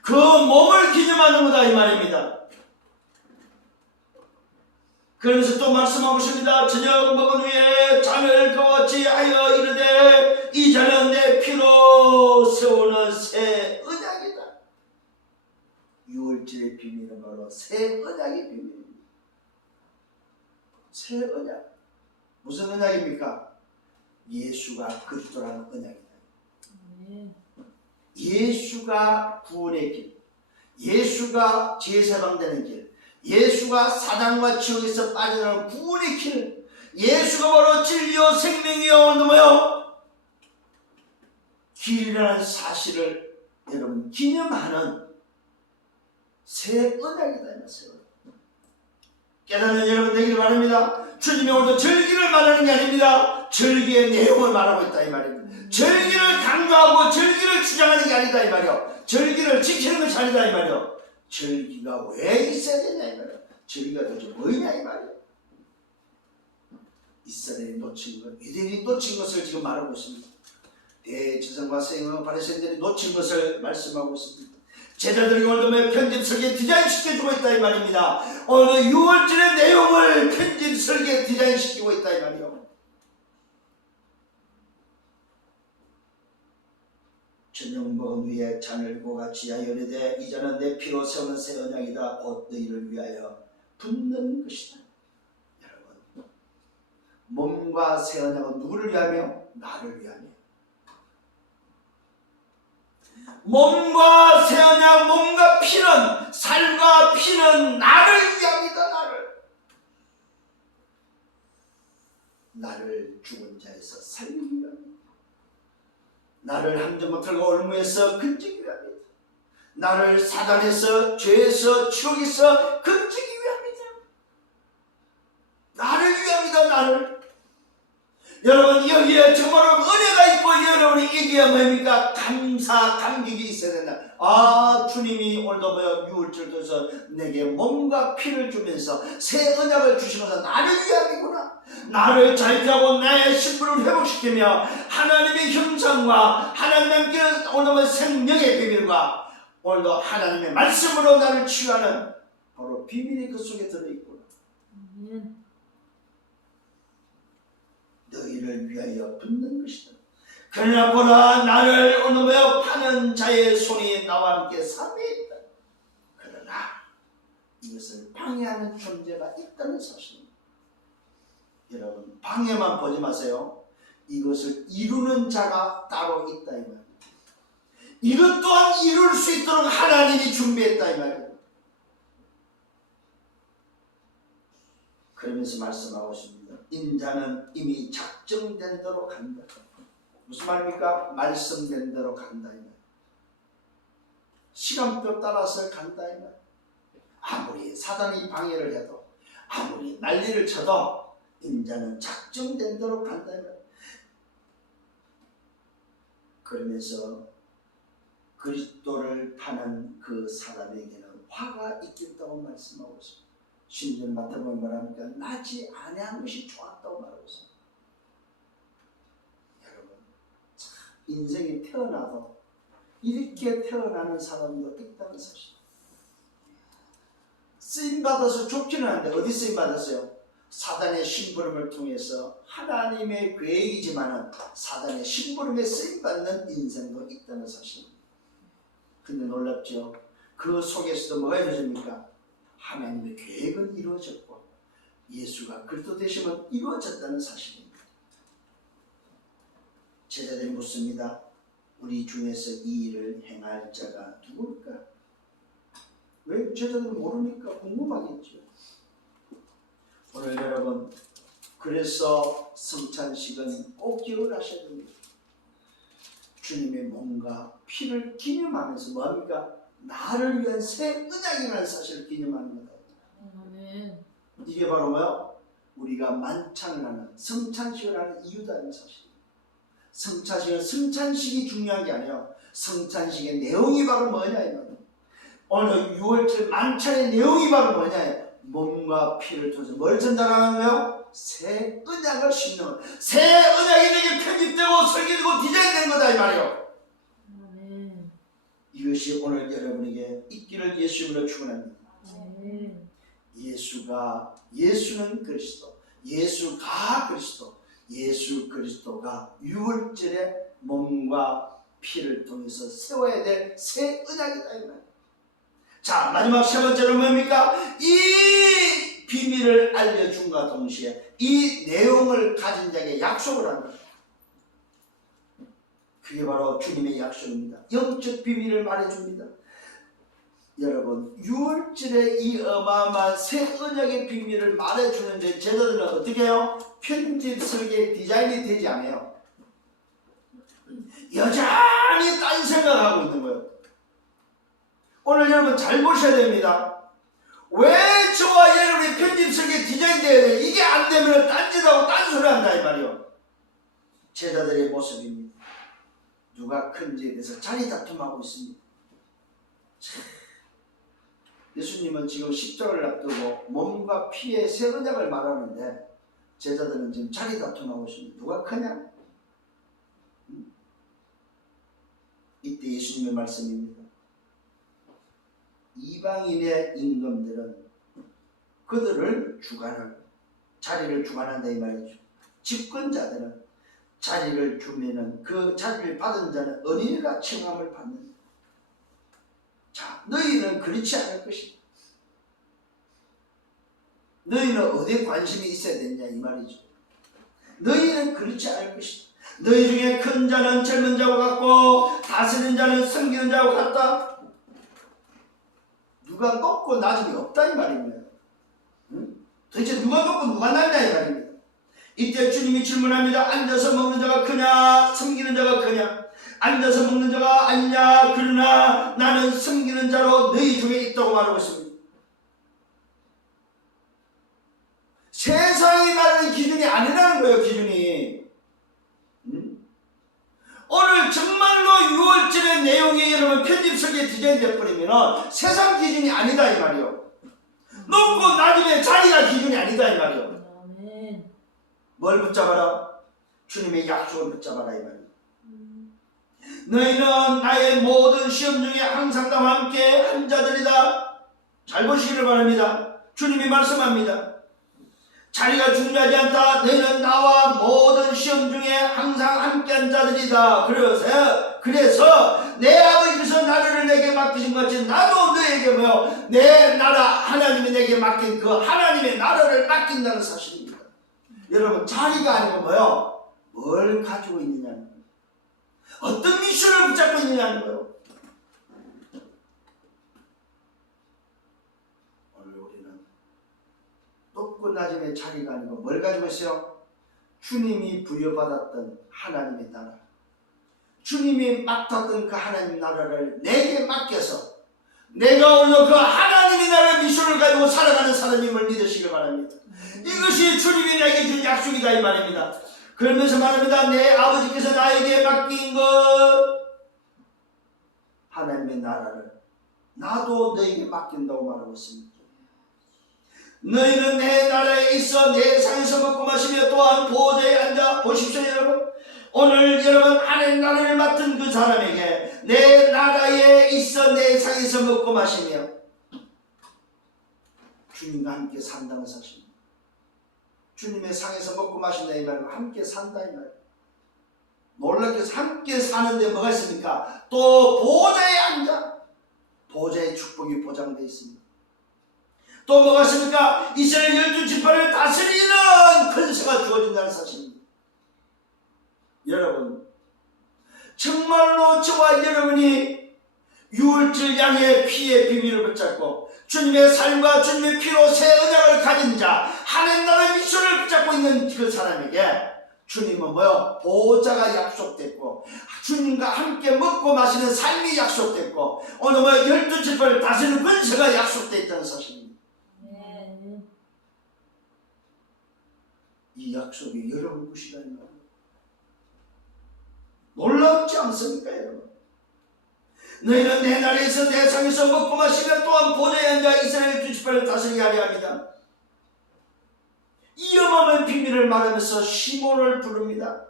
그 몸을 기념하는 거다 이 말입니다. 그러면서 또 말씀하고 있습니다. 저녁 먹은 후에 잔을 그와 같이 하여 이르되 이 잔은 내 피로 세우는 새 언약이다. 6월절의 비밀은 바로 새 언약의 비밀입니다. 새 언약. 무슨 언약입니까? 예수가 그리스도라는 언약이다. 예수가 구원의 길, 예수가 제사방되는 길, 예수가 사단과 지옥에서 빠져나오는 구원의 길, 예수가 바로 진리요 생명이요 뭐요? 길이라는 사실을 여러분 기념하는 새 언약이다. 깨닫는 여러분 되기를 바랍니다. 주님이 오늘도 절기를 말하는 게 아닙니다. 절기의 내용을 말하고 있다 이 말입니다. 절기를 강조하고 절기를 주장하는 게 아니다 이 말이요. 절기를 지키는 것이 아니다 이 말이요. 절기가 왜 있어야 되냐 이 말이야. 절기가 도대체 뭐냐 이 말이야. 이스라엘이 놓친 것, 유대인이 놓친 것을 지금 말하고 있습니다. 대제사장과 서기관과 바리새인들이 놓친 것을 말씀하고 있습니다. 제자들이 오늘도 편집 설계 디자인 시켜주고 있다 이 말입니다. 오늘 6월절의 내용을 편집 설계 디자인 시키고 있다 이 말이요. 저녁 먹은 후에 잔을 고 같이 하여 이르되 이 잔은 내 피로 세우는 새 언약이다. 곧 너희를 위하여 붓는 것이다. 여러분 몸과 새 언약은 누구를 위하며? 나를 위하며. 몸과 새 언약, 몸과 피는, 살과 피는 나를 위합니다. 나를 죽은 자에서 살리기 위합니다. 나를 함정 털과 올무에서 건지기 위합니다. 나를 사단에서, 죄에서, 지옥에서 건지기 위합니다. 나를 위합니다. 나를. 여러분 여기에 정말로 은혜가 있고 여러분이 이게 뭡니까? 감사 감격이 있어야 된다. 아, 주님이 오늘도 뭐야 6월절에서 내게 몸과 피를 주면서 새 언약을 주시면서 나를 위함이구나. 나를 자유하고 나의 신분을 회복시키며 하나님의 형상과 하나님께 오늘도 생명의 비밀과 오늘도 하나님의 말씀으로 나를 치유하는 바로 비밀이 그 속에 들어있구나. 너희를 위하여 붓는 것이다. 그러나 보라 나를 얻으며 파는 자의 손이 나와 함께 삼위했다. 그러나 이것을 방해하는 존재가 있다는 사실입니다. 여러분 방해만 보지 마세요. 이것을 이루는 자가 따로 있다 이 말입니다. 이것 또한 이룰 수 있도록 하나님이 준비했다 이 말입니다. 그러면서 말씀하고 있습니다. 인자는 이미 작정된 대로 간다. 무슨 말입니까? 말씀된 대로 간다 이 말. 시간표 따라서 간다 이 말. 아무리 사단이 방해를 해도 아무리 난리를 쳐도 인자는 작정된 대로 간다 이 말. 그러면서 그리스도를 파는 그 사람에게는 화가 있겠다고 말씀하고 있습니다. 심지어 마태복음 말합니까? 나지 아니한 것이 좋았다고 말하고 있습니다. 여러분, 참 인생이 태어나도 이렇게 태어나는 사람도 있다는 사실. 쓰임받아서 좋기는 한데 어디 쓰임받았어요? 사단의 심부름을 통해서 하나님의 계획이지만은 사단의 심부름에 쓰임받는 인생도 있다는 사실입니다. 근데 놀랍죠? 그 속에서도 뭐가 이루어집니까? 하나님의 계획은 이루어졌고 예수가 그리스도 되시면 이루어졌다는 사실입니다. 제자들이 묻습니다. 우리 중에서 이 일을 행할 자가 누굴까? 왜 제자들은 모르니까 궁금하겠죠. 오늘 여러분, 그래서 성찬식은 꼭 기억하셔야 됩니다. 주님의 몸과 피를 기념하면서 뭐합니까? 나를 위한 새 언약이라는 사실을 기념하는 거다. 아멘. 이게 바로 뭐요? 우리가 만찬을 하는, 성찬식을 하는 이유다는 사실. 성찬식은 성찬식이 중요한 게 아니에요. 성찬식의 내용이 바로 뭐냐 이거예요. 오늘 6월절 만찬의 내용이 바로 뭐냐? 몸과 피를 통해서 뭘 전달하는 거예요? 새 언약을 심는 거예요. 새 언약이 내게 편집되고 설계되고 디자인된 거다 이 말이에요. 아멘. 이것이 오늘 여러분에게 있기를 예수님으로 축원합니다. 아멘. 예수는 그리스도, 예수가 그리스도, 예수 그리스도가 6월절에 몸과 피를 통해서 세워야 될 새 언약이다 이 말이에요. 자, 마지막 세 번째는 뭡니까? 이 비밀을 알려준과 동시에 이 내용을 가진 자에게 약속을 합니다. 그게 바로 주님의 약속입니다. 영적 비밀을 말해줍니다. 여러분, 6월절에 이 어마어마한 새 언약의 비밀을 말해주는데 제자들은 어떻게 해요? 편집 설계 디자인이 되지 않아요. 여전히 딴 생각하고 있는 거예요. 오늘 여러분 잘 보셔야 됩니다. 왜 저와 여러분이 편집 설계 디자인 돼야 돼? 이게 안 되면 딴짓하고 딴소리 한다 이 말이요. 제자들의 모습입니다. 누가 큰지에 대해서 자리 다툼하고 있습니다. 예수님은 지금 십자가를 앞두고 몸과 피의 새 언약을 말하는데 제자들은 지금 자리 다툼하고 있습니다. 누가 크냐? 이때 예수님의 말씀입니다. 이방인의 임금들은 그들을 자리를 주관한다 이 말이죠. 집권자들은 자리를 주면은 그 자리를 받은 자는 어린이가 칭함을 받는다. 자, 너희는 그렇지 않을 것이다. 너희는 어디에 관심이 있어야 되냐 이 말이죠. 너희는 그렇지 않을 것이다. 너희 중에 큰 자는 젊은 자와 같고 다스리는 자는 섬기는 자와 같다. 누가 높고 낮음이 없다 이 말입니다. 응? 도대체 누가 높고 누가 낮냐 이 말입니다. 이때 주님이 질문합니다. 앉아서 먹는 자가 크냐 섬기는 자가 크냐? 앉아서 먹는 자가 아니냐 그러나 나는 섬기는 자로 너희 중에 있다고 말하고 있습니다. 세상이 말하는 기준이 아니라는 거예요. 기준이. 오늘 정말로 6월절의 내용이 여러분 편집설계 디자인되어 버리면 세상 기준이 아니다 이 말이요. 높고 낮음의 자리가 기준이 아니다 이 말이요. 아멘. 뭘 붙잡아라? 주님의 약속을 붙잡아라 이 말이요. 너희는 나의 모든 시험 중에 항상 나와 함께 한 자들이다. 잘 보시기를 바랍니다. 주님이 말씀합니다. 자리가 중요하지 않다. 너희는 나와 모든 시험 중에 항상 함께한 자들이다. 그래서 내 아버지께서 나라를 내게 맡기신 것이 나도 너에게 내 나라 하나님이 내게 맡긴 그 하나님의 나라를 맡긴다는 사실입니다. 여러분 자리가 아니고 뭘 가지고 있느냐는 거예요. 어떤 미션을 붙잡고 있느냐는 거예요. 높고 낮음의 자리가 아니고 뭘 가지고 있어요? 주님이 부여받았던 하나님의 나라, 주님이 맡았던 그 하나님 나라를 내게 맡겨서 내가 오늘 그 하나님의 나라의 미션을 가지고 살아가는 사람임을 믿으시길 바랍니다. 이것이 주님이 내게 준 약속이다 이 말입니다. 그러면서 말합니다. 내 아버지께서 나에게 맡긴 것 하나님의 나라를 나도 너에게 맡긴다고 말하고 있습니다. 너희는 내 나라에 있어 내 상에서 먹고 마시며 또한 보좌에 앉아 보십시오 여러분. 오늘 여러분 하나님 나라를 맡은 그 사람에게 내 나라에 있어 내 상에서 먹고 마시며 주님과 함께 산다는 사실입니다. 주님의 상에서 먹고 마신다 이 말은 함께 산다 이 말이에요. 놀랍게 함께 사는데 뭐가 있습니까? 또 보좌에 앉아 보좌의 축복이 보장되어 있습니다. 또 뭐가 있습니까? 이스라엘 12지파를 다스리는 권세가 주어진다는 사실입니다. 여러분 정말로 저와 여러분이 유월절 양의 피의 비밀을 붙잡고 주님의 삶과 주님의 피로 새 언약을 가진 자 하나님 나라의 미션을 붙잡고 있는 그 사람에게 주님은 뭐요? 보호자가 약속됐고 주님과 함께 먹고 마시는 삶이 약속됐고 오늘 뭐 12지파를 다스리는 권세가 약속되어 있다는 사실입니다. 네. 이 약속이 여러분 것이라는 말이에요. 놀랍지 않습니까 여러분? 너희는 내 나라에서 내 상에서 먹고 마시며 또한 보좌에 앉아 이스라엘 12지파를 다스리게 하려 합니다. 이 어마어마한 비밀을 말하면서 시몬을 부릅니다.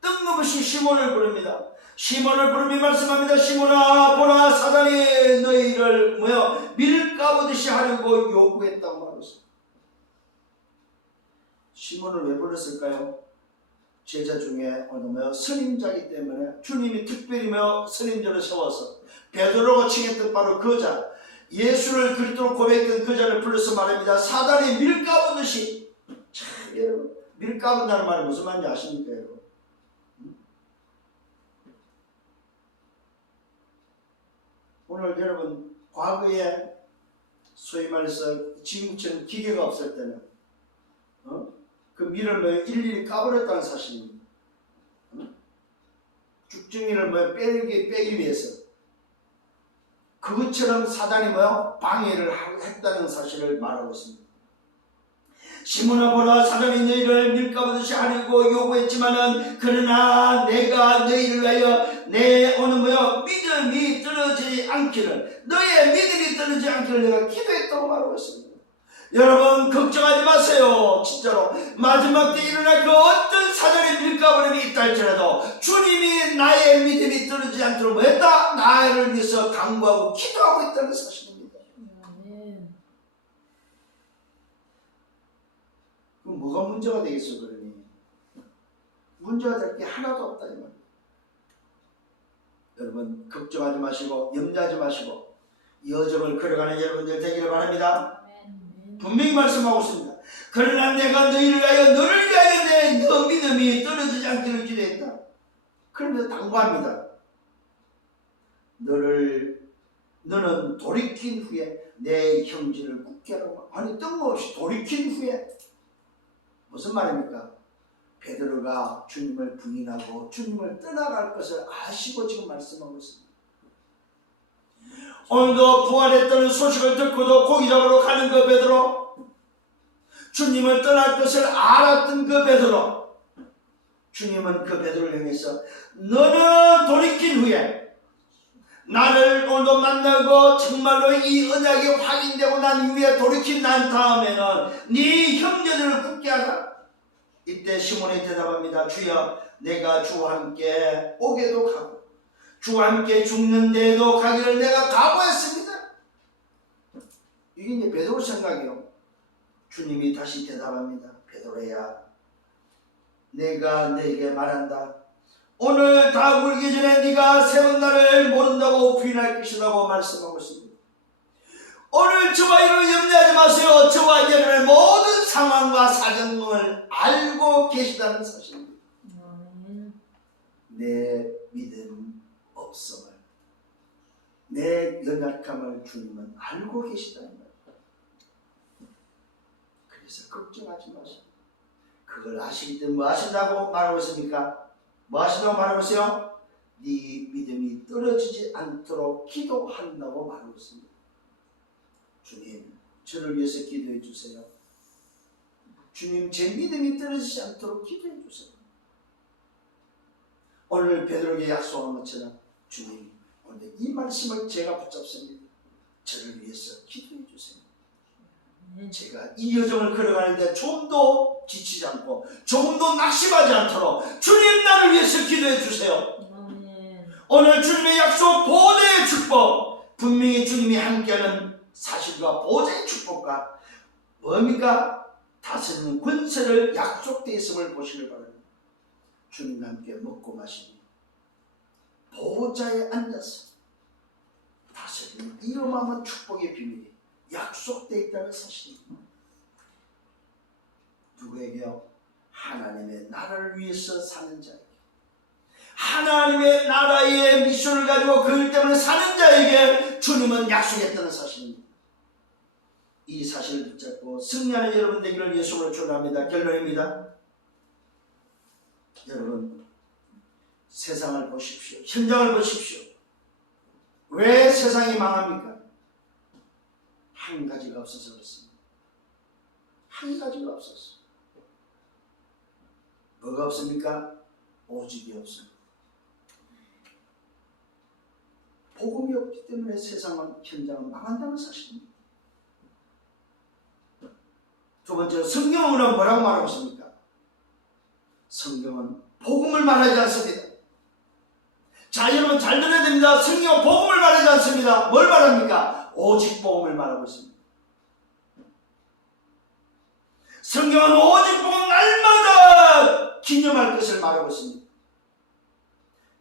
뜬금없이 시몬을 부릅니다. 시몬을 부르며 말씀합니다. 시몬아 보라 사단이 너희를 밀가부듯이 하려고 요구했다고 말하고 있습니다. 시몬을 왜 불렀을까요? 제자 중에 선임자이기 때문에 주님이 특별히 선임자를 세워서 베드로가 칭했던 바로 그 자, 예수를 그리스도로 고백했던 그 자를 불러서 말합니다. 사단이 밀가부듯이. 참 여러분 밀가분다는 말이 무슨 말인지 아십니까 여러분? 오늘 여러분 과거에 소위 말해서 지금처럼 기계가 없을 때는 그 밀을 일일이 까버렸다는 사실입니다. 죽정이를 빼기 위해서 그것처럼 사단이 방해를 했다는 사실을 말하고 있습니다. 시몬아 보라 사단이 너희를 밀가부듯이 하려고 요구했지만은 그러나 내가 너희를 위하여 내 오늘 믿음이 떨어지지 않기를 너의 믿음이 떨어지지 않기를 내가 기도했다고 말하고 있습니다. 여러분 걱정하지 마세요. 진짜로 마지막 때 일어날 그 어떤 사단의 밀가부림이 있다 할지라도 주님이 나의 믿음이 떨어지지 않도록 뭐했다? 나를 위해서 간구하고 기도하고 있다는 사실입니다. 그럼 뭐가 문제가 되겠어 그러니? 문제가 될 게 하나도 없다 이 말이에요. 여러분 걱정하지 마시고 염려하지 마시고 여정을 걸어가는 여러분들 되기를 바랍니다. 분명히 말씀하고 있습니다. 그러나 내가 너희를 위하여 너를 위하여 너 믿음이 떨어지지 않기를 기도했다. 그러면서 당부합니다. 너는 돌이킨 후에 내 형제를 굳게 하라고. 아니 뜬금없이 돌이킨 후에 무슨 말입니까? 베드로가 주님을 부인하고 주님을 떠나갈 것을 아시고 지금 말씀하고 있습니다. 오늘도 부활했다는 소식을 듣고도 고기 잡으러 가는 그 베드로, 주님을 떠날 것을 알았던 그 베드로, 주님은 그 베드로를 향해서 너는 돌이킨 후에 나를 오늘도 만나고 정말로 이 언약이 확인되고 난 후에 돌이킨 난 다음에는 네 형제들을 굳게 하라. 이때 시몬이 대답합니다. 주여 내가 주와 함께 오게도 가고 주와 함께 죽는 데에도 가기를 내가 각오했습니다. 이게 이제 베드로 생각이요. 주님이 다시 대답합니다. 베드로야 내가 너에게 말한다. 오늘 다 울기 전에 네가 세 번 나를 모른다고 부인할 것이라고 말씀하고 있습니다. 오늘 저와 여러분 염려하지 마세요. 저와 여러분의 모든 상황과 사정을 알고 계시다는 사실입니다. 내 믿음 없음을, 내 연약함을 주님은 알고 계시다는 거예요. 그래서 걱정하지 마세요. 그걸 아시기 때문에 뭐 하신다고 말하고 있습니까? 뭐 하신다고 말하고 있어요? 네 믿음이 떨어지지 않도록 기도한다고 말하고 있습니다. 주님, 저를 위해서 기도해 주세요. 주님, 제 믿음이 떨어지지 않도록 기도해 주세요. 오늘 베드로에게 약속한 것처럼 주님, 오늘 이 말씀을 제가 붙잡습니다. 저를 위해서 기도해 주세요. 제가 이 여정을 걸어가는데 좀도 지치지 않고 조금도 낙심하지 않도록 주님 나를 위해서 기도해 주세요. 오늘 주님의 약속 보호자의 축복, 분명히 주님이 함께하는 사실과 보호자의 축복과 뭡니까? 다스리는 권세를 약속되어 있음을 보시길 바랍니다. 주님과 함께 먹고 마시니 보호자에 앉아서 다스리는 이 어마어마한 축복의 비밀이 약속되어 있다는 사실입니다. 누구에게요? 하나님의 나라를 위해서 사는 자에게, 하나님의 나라의 미션을 가지고 그일 때문에 사는 자에게 주님은 약속했다는 사실입니다. 이 사실을 붙잡고 승리하는 여러분 되기를 예수님으로 축원합니다. 결론입니다. 여러분, 세상을 보십시오. 현장을 보십시오. 왜 세상이 망합니까? 한 가지가 없어서 그렇습니다. 한 가지가 없어서. 뭐가 없습니까? 오직이 없습니다. 복음이 없기 때문에 세상은, 현장은 망한다는 사실입니다. 두 번째로 성경은 뭐라고 말하고 있습니까? 성경은 복음을 말하지 않습니다. 자, 여러분 잘 들어야 됩니다. 성경은 복음을 말하지 않습니다. 뭘 말합니까? 오직 복음을 말하고 있습니다. 성경은 오직 복음 날마다 기념할 것을 말하고 있습니다.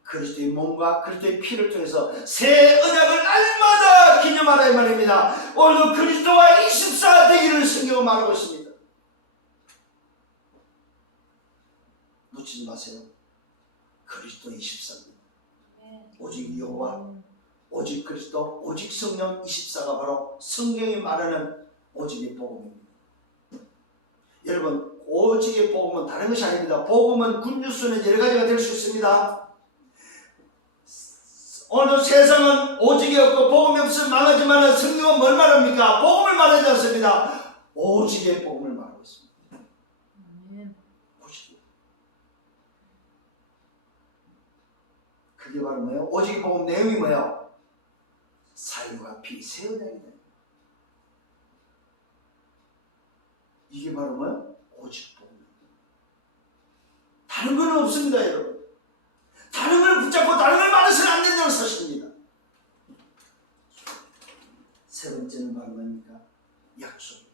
그리스도의 몸과 그리스도의 피를 통해서 새 언약을 날마다 기념하라 이 말입니다. 오늘도 그리스도와 24 되기를 성경은 말하고 있습니다. 놓치지 마세요. 그리스도 24입니다. 오직 여호와, 오직 그리스도, 오직 성령 24가 바로 성경이 말하는 오직의 복음입니다. 여러분, 오직의 복음은 다른 것이 아닙니다. 복음은 굿뉴스는 여러 가지가 될 수 있습니다. 오늘 세상은 오직이 없고 복음이 없으면 망하지만 성경은 뭘 말합니까? 복음을 말하지 않습니다. 오직의 복음을 말하고 있습니다. 오직. 그게 바로 뭐예요? 오직의 복음 내용이 뭐예요? 살과 피, 새 언약이다. 이게 바로 뭐예요? 오직 복음입니다. 다른 건 없습니다, 여러분. 다른 걸 붙잡고 다른 걸 말해서는 안 된다는 사실입니다. 세 번째는 바로 뭡니까? 약속입니다.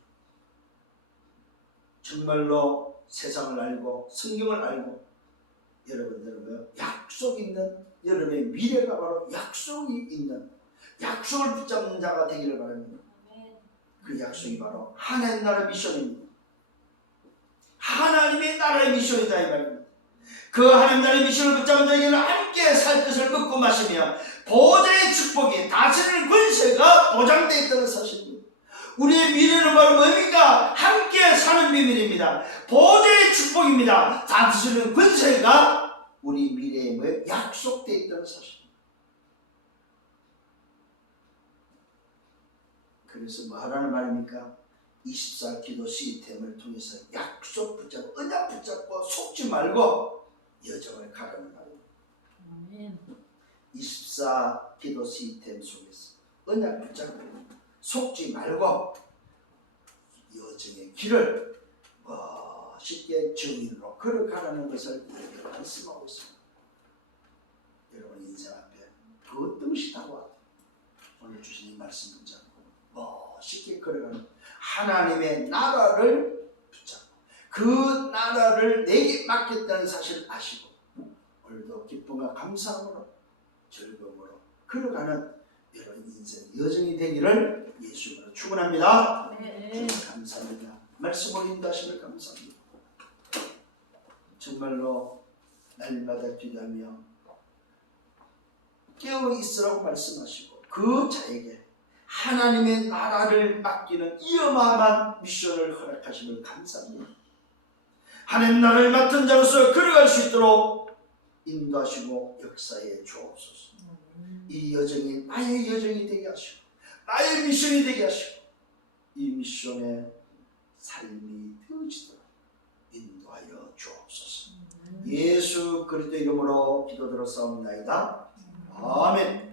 정말로 세상을 알고 성경을 알고 여러분들은 약속 있는 여러분의 미래가 바로 약속이 있는 약속을 붙잡는 자가 되기를 바랍니다. 그 약속이 바로 하나님 나라 미션입니다. 하나님의 나라의 미션이다 이 말입니다. 그 하나님 나라의 미션을 붙잡은 자에게는 함께 살 것을 먹고 마시며 보호자의 축복이 다스리는 권세가 보장되어 있다는 사실입니다. 우리의 미래는 바로 뭡니까? 함께 사는 비밀입니다. 보호자의 축복입니다. 다스리는 권세가 우리 미래에 약속되어 있다는 사실입니다. 그래서 뭐 하라는 말입니까? 24 기도 시스템을 통해서 약속 붙잡고 언약 붙잡고 속지 말고 여정을 가라는 말입니다. 24 기도 시스템 속에서 언약 붙잡고 속지 말고 여정의 길을 쉽게 정의로 걸어가라는 것을 우리에게 말씀하고 있습니다. 여러분 인생 앞에 그 어떤 것이 다가와도 오늘 주신 이 말씀 붙잡고 쉽게 걸어가는 하나님의 나라를 붙잡고 그 나라를 내게 맡겼다는 사실을 아시고 오늘도 기쁨과 감사함으로 즐거움으로 걸어가는 여러분 인생 여정이 되기를 예수님으로 축원합니다. 네. 감사합니다. 말씀을 인도하심을 감사합니다. 정말로 날마다 기도하며 깨어 있으라고 말씀하시고 그 자에게 하나님의 나라를 맡기는 이 어마어마한 미션을 허락하심을 감사합니다. 하나님 나라를 맡은 자로서 걸어갈 수 있도록 인도하시고 역사에 주옵소서. 이 여정이 나의 여정이 되게 하시고 나의 미션이 되게 하시고 이 미션의 삶이 되어지도록 인도하여 주옵소서. 예수 그리스도 이름으로 기도드렸사옵나이다. 아멘.